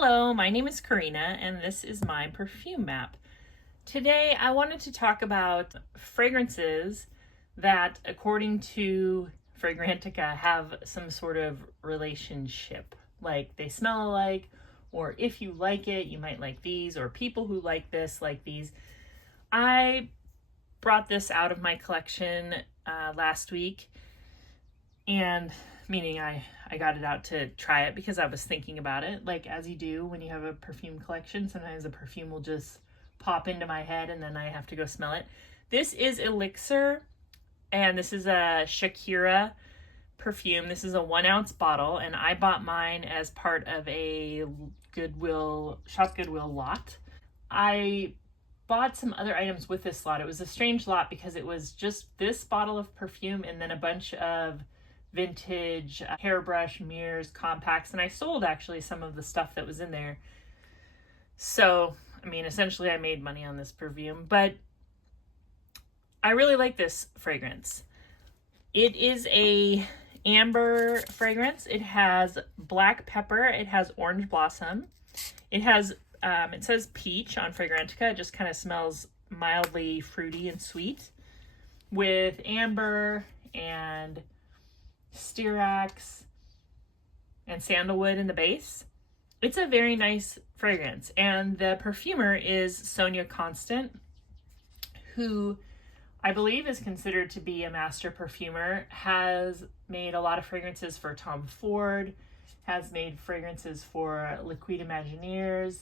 Hello, my name is Karina, and this is my perfume map. Today, I wanted to talk about fragrances that, according to Fragrantica, have some sort of relationship. Like they smell alike, or if you like it, you might like these, or people who like this like these. I brought this out of my collection last week, and meaning I got it out to try it because I was thinking about it. Like as you do when you have a perfume collection, sometimes a perfume will just pop into my head and then I have to go smell it. This is Elixir, and this is a Shakira perfume. This is a 1 ounce bottle, and I bought mine as part of a Shop Goodwill lot. I bought some other items with this lot. It was a strange lot because it was just this bottle of perfume and then a bunch of vintage hairbrush, mirrors, compacts, and I sold actually some of the stuff that was in there. So, I mean, essentially I made money on this perfume, but I really like this fragrance. It is a amber fragrance. It has black pepper, it has orange blossom, it has it says peach on Fragrantica. It just kind of smells mildly fruity and sweet with amber and Styrax and sandalwood in the base. It's a very nice fragrance, and the perfumer is Sonia Constant, who I believe is considered to be a master perfumer, has made a lot of fragrances for Tom Ford, has made fragrances for Liquid Imagineers,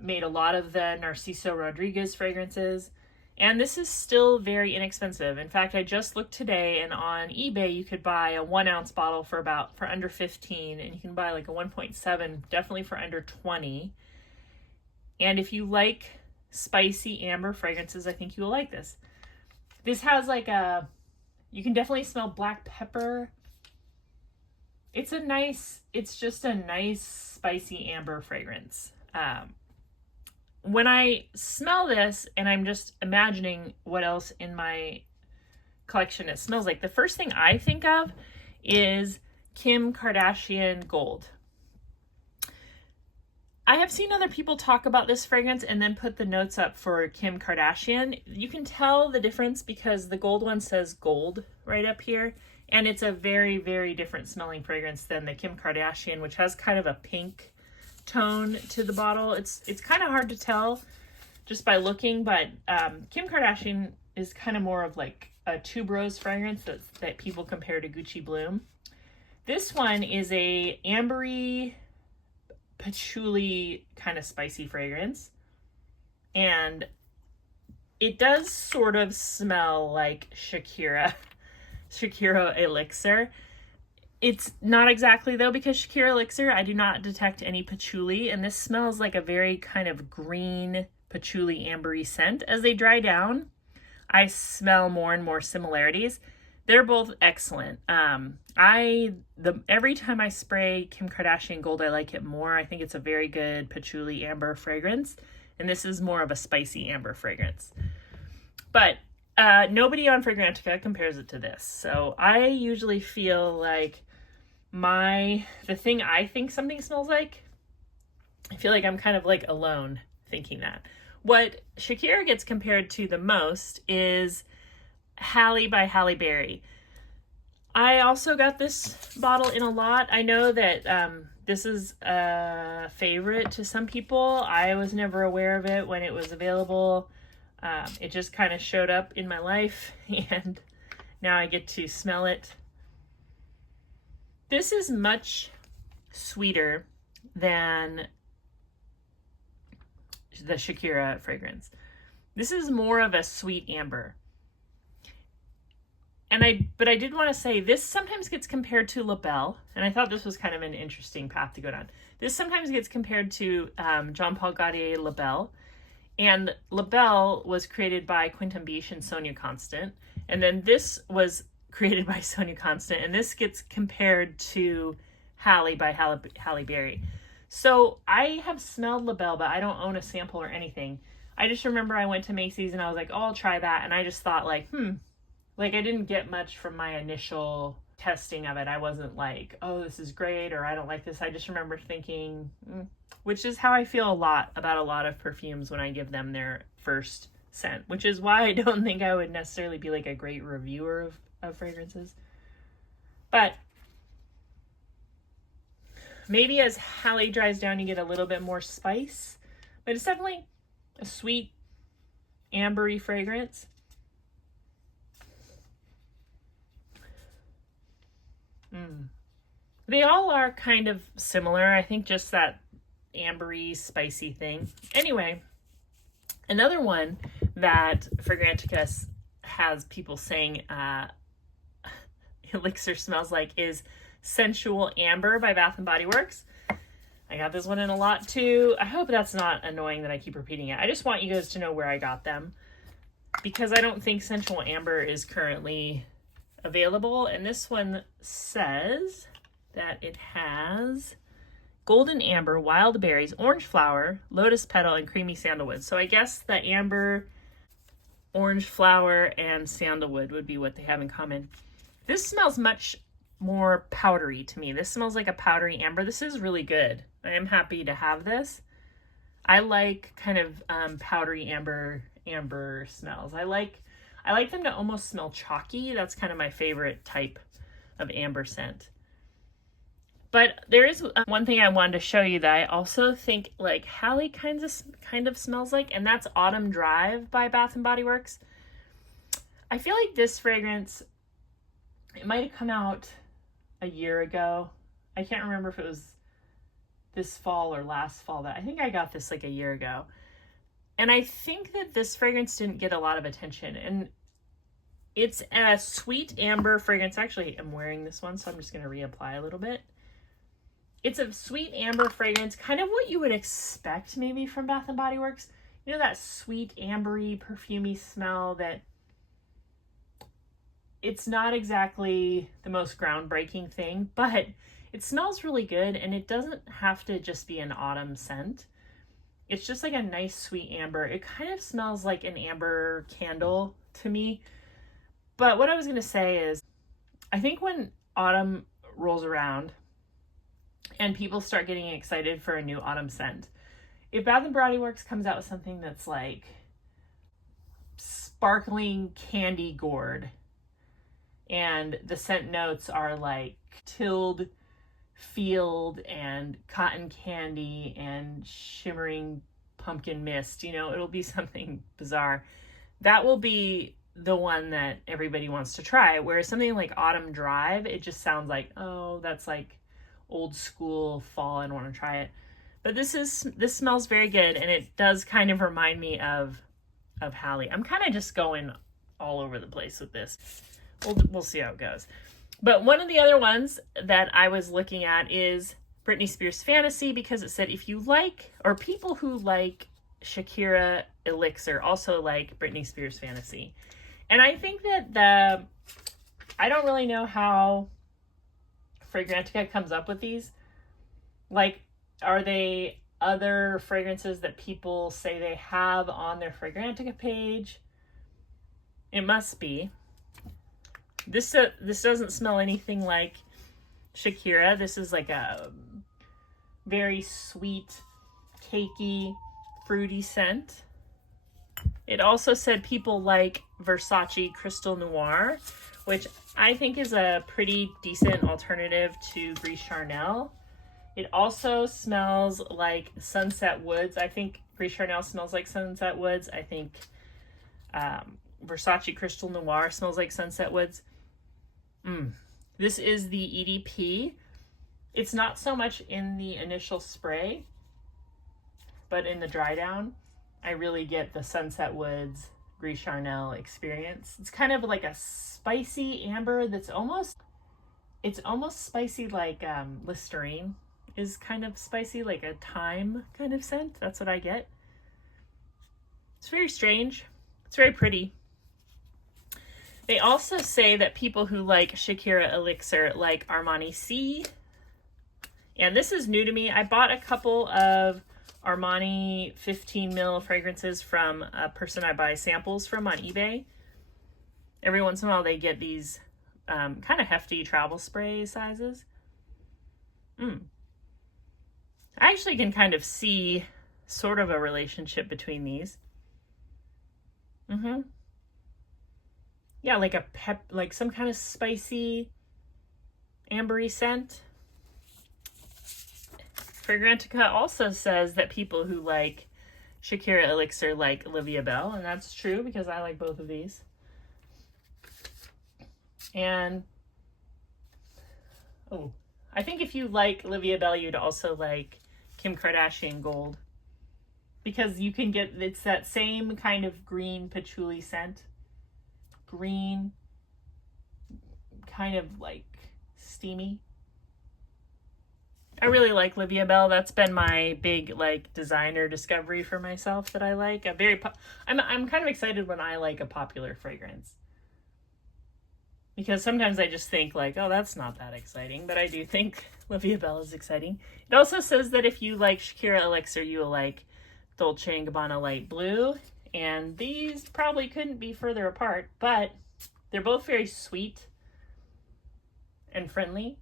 made a lot of the Narciso Rodriguez fragrances. And this is still very inexpensive. In fact, I just looked today, and on eBay you could buy a 1 ounce bottle for under 15, and you can buy like a 1.7 definitely for under 20. And if you like spicy amber fragrances, I think you will like this. This has you can definitely smell black pepper. It's just a nice spicy amber fragrance. When I smell this and I'm just imagining what else in my collection it smells like, the first thing I think of is Kim Kardashian Gold. I have seen other people talk about this fragrance and then put the notes up for Kim Kardashian. You can tell the difference because the gold one says gold right up here, and it's a very, very different smelling fragrance than the Kim Kardashian, which has kind of a pink tone to the bottle. It's kind of hard to tell just by looking, but Kim Kardashian is kind of more of like a tuberose fragrance that people compare to Gucci Bloom. This one is a ambery patchouli kind of spicy fragrance, and it does sort of smell like Shakira Elixir. It's not exactly though, because Shakira Elixir, I do not detect any patchouli, and this smells like a very kind of green patchouli ambery scent. As they dry down, I smell more and more similarities. They're both excellent. Every time I spray Kim Kardashian Gold, I like it more. I think it's a very good patchouli amber fragrance, and this is more of a spicy amber fragrance. But nobody on Fragrantica compares it to this. So I usually feel like the thing I think something smells like, I feel like I'm kind of like alone thinking that. What Shakira gets compared to the most is Halle by Halle Berry. I also got this bottle in a lot. I know that this is a favorite to some people. I was never aware of it when it was available. It just kind of showed up in my life, and now I get to smell it. This is much sweeter than the Shakira fragrance. This is more of a sweet amber. But I did want to say this sometimes gets compared to La Belle, and I thought this was kind of an interesting path to go down. This sometimes gets compared to Jean Paul Gaultier La Belle, and La Belle was created by Quentin Biche and Sonia Constant, and then this was created by Sonia Constant, and this gets compared to Halle by Halle Berry. So I have smelled La Belle, but I don't own a sample or anything. I just remember I went to Macy's and I was like, oh, I'll try that, and I just thought like I didn't get much from my initial testing of it, I wasn't like, oh, this is great, or I don't like this. I just remember thinking, which is how I feel about a lot of perfumes when I give them their first scent, which is why I don't think I would necessarily be like a great reviewer of fragrances. But maybe as Halle dries down, you get a little bit more spice, but it's definitely a sweet, ambery fragrance. They all are kind of similar. I think just that ambery, spicy thing. Anyway, another one that Fragrantica has people saying Elixir smells like is Sensual Amber by Bath & Body Works. I got this one in a lot too. I hope that's not annoying that I keep repeating it. I just want you guys to know where I got them, because I don't think Sensual Amber is currently available. And this one says that it has golden amber, wild berries, orange flower, lotus petal, and creamy sandalwood. So I guess the amber, orange flower, and sandalwood would be what they have in common. This smells much more powdery to me. This smells like a powdery amber. This is really good. I am happy to have this. I like kind of powdery amber smells. I like them to almost smell chalky. That's kind of my favorite type of amber scent. But there is one thing I wanted to show you that I also think like Halle kind of smells like, and that's Autumn Drive by Bath & Body Works. I feel like this fragrance, it might have come out a year ago. I can't remember if it was this fall or last fall, but I think I got this like a year ago. And I think that this fragrance didn't get a lot of attention. And it's a sweet amber fragrance. Actually, I'm wearing this one, so I'm just going to reapply a little bit. It's a sweet amber fragrance, kind of what you would expect maybe from Bath & Body Works. You know, that sweet, ambery, perfumey smell that it's not exactly the most groundbreaking thing, but it smells really good, and it doesn't have to just be an autumn scent. It's just like a nice sweet amber. It kind of smells like an amber candle to me. But what I was going to say is, I think when autumn rolls around and people start getting excited for a new autumn scent, if Bath & Body Works comes out with something that's like sparkling candy gourd, and the scent notes are like tilled field and cotton candy and shimmering pumpkin mist, you know, it'll be something bizarre. That will be the one that everybody wants to try. Whereas something like Autumn Drive, it just sounds like, oh, that's like old school fall. I don't want to try it. But this smells very good, and it does kind of remind me of Halle. I'm kind of just going all over the place with this. We'll see how it goes. But one of the other ones that I was looking at is Britney Spears Fantasy, because it said if you like, or people who like Shakira Elixir also like Britney Spears Fantasy. And I think that I don't really know how Fragrantica comes up with these. Like, are they other fragrances that people say they have on their Fragrantica page? It must be. This doesn't smell anything like Shakira. This is like a very sweet, cakey, fruity scent. It also said people like Versace Crystal Noir, which I think is a pretty decent alternative to Gris Charnel. It also smells like Sunset Woods. I think Gris Charnel smells like Sunset Woods. I think Versace Crystal Noir smells like Sunset Woods. This is the EDP. It's not so much in the initial spray, but in the dry down, I really get the Sunset Woods Gris Charnel experience. It's kind of like a spicy amber that's almost spicy, like Listerine is kind of spicy, like a thyme kind of scent. That's what I get. It's very strange. It's very pretty. They also say that people who like Shakira Elixir like Armani C. And this is new to me. I bought a couple of Armani 15 ml fragrances from a person I buy samples from on eBay. Every once in a while they get these kind of hefty travel spray sizes. I actually can kind of see sort of a relationship between these. Yeah, like a like some kind of spicy, ambery scent. Fragrantica also says that people who like Shakira Elixir like Olivia Belle, and that's true because I like both of these. And I think if you like Olivia Belle, you'd also like Kim Kardashian Gold, because you can get, it's that same kind of green patchouli scent. Green, kind of like steamy. I really like Olivia Belle. That's been my big like designer discovery for myself that I like. I'm kind of excited when I like a popular fragrance, because sometimes I just think like, oh, that's not that exciting, but I do think Olivia Belle is exciting. It also says that if you like Shakira Elixir, you will like Dolce & Gabbana Light Blue, and these probably couldn't be further apart, but they're both very sweet and friendly.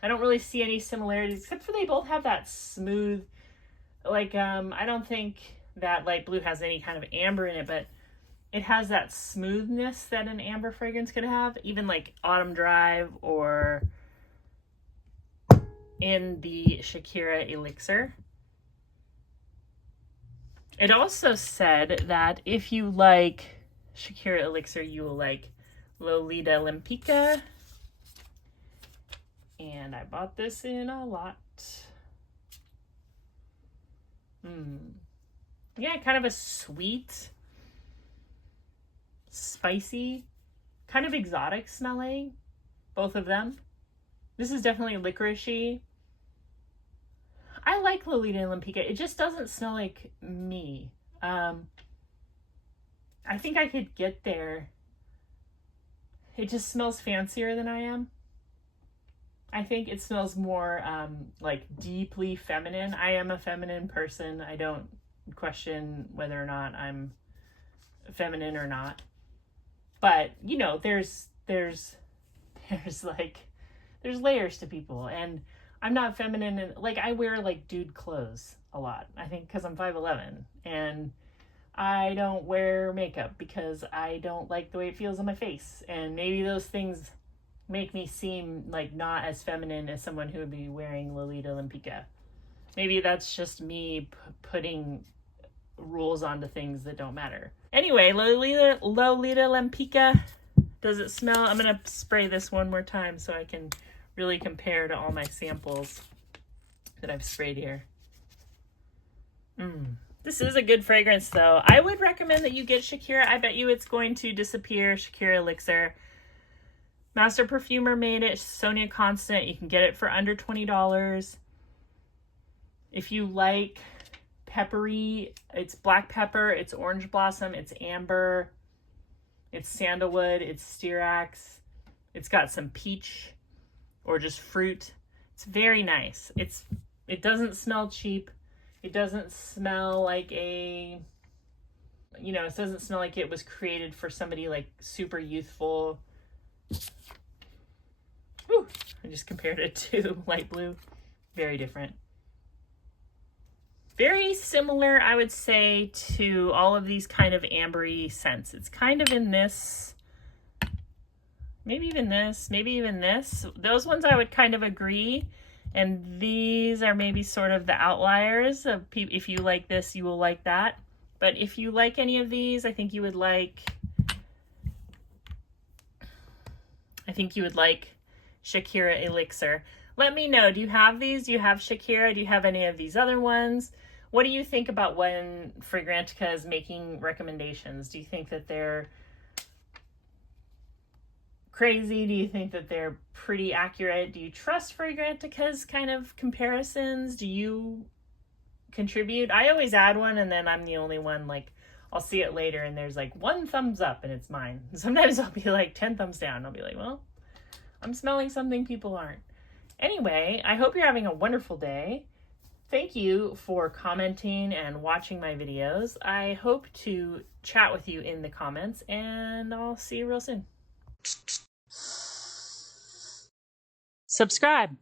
I don't really see any similarities, except for they both have that smooth, like, I don't think that Light Blue has any kind of amber in it, but it has that smoothness that an amber fragrance could have, even like Autumn Drive or in the Shakira Elixir. It also said that if you like Shakira Elixir, you will like Lolita Lempicka. And I bought this in a lot. Yeah, kind of a sweet, spicy, kind of exotic smelling, both of them. This is definitely licoricey. I like Lolita Lempicka. It just doesn't smell like me. I think I could get there. It just smells fancier than I am. I think it smells more like deeply feminine. I am a feminine person. I don't question whether or not I'm feminine or not. But, you know, there's layers to people, and I'm not feminine, and like I wear like dude clothes a lot. I think because I'm 5'11", and I don't wear makeup because I don't like the way it feels on my face, and maybe those things make me seem like not as feminine as someone who would be wearing Lolita Lempicka. Maybe that's just me putting rules onto things that don't matter. Anyway, Lolita Lempicka, does it smell? I'm gonna spray this one more time so I can really compare to all my samples that I've sprayed here. This is a good fragrance though. I would recommend that you get Shakira. I bet you it's going to disappear. Shakira Elixir. Master Perfumer made it. Sonia Constant. You can get it for under $20. If you like peppery, it's black pepper, it's orange blossom, it's amber, it's sandalwood, it's styrax. It's got some peach or just fruit. It's very nice. It doesn't smell cheap. It doesn't smell like it doesn't smell like it was created for somebody like super youthful. Ooh, I just compared it to Light Blue. Very different. Very similar, I would say, to all of these kind of ambery scents. It's kind of in this, maybe even this, maybe even this. Those ones I would kind of agree. And these are maybe sort of the outliers of if you like this, you will like that. But if you like any of these, I think you would like Shakira Elixir. Let me know. Do you have these? Do you have Shakira? Do you have any of these other ones? What do you think about when Fragrantica is making recommendations? Do you think that they're crazy? Do you think that they're pretty accurate? Do you trust Fragrantica's kind of comparisons? Do you contribute? I always add one and then I'm the only one, like I'll see it later and there's like 1 thumbs up and it's mine. Sometimes I'll be like 10 thumbs down. I'll be like, well, I'm smelling something people aren't. Anyway, I hope you're having a wonderful day. Thank you for commenting and watching my videos. I hope to chat with you in the comments and I'll see you real soon. Subscribe.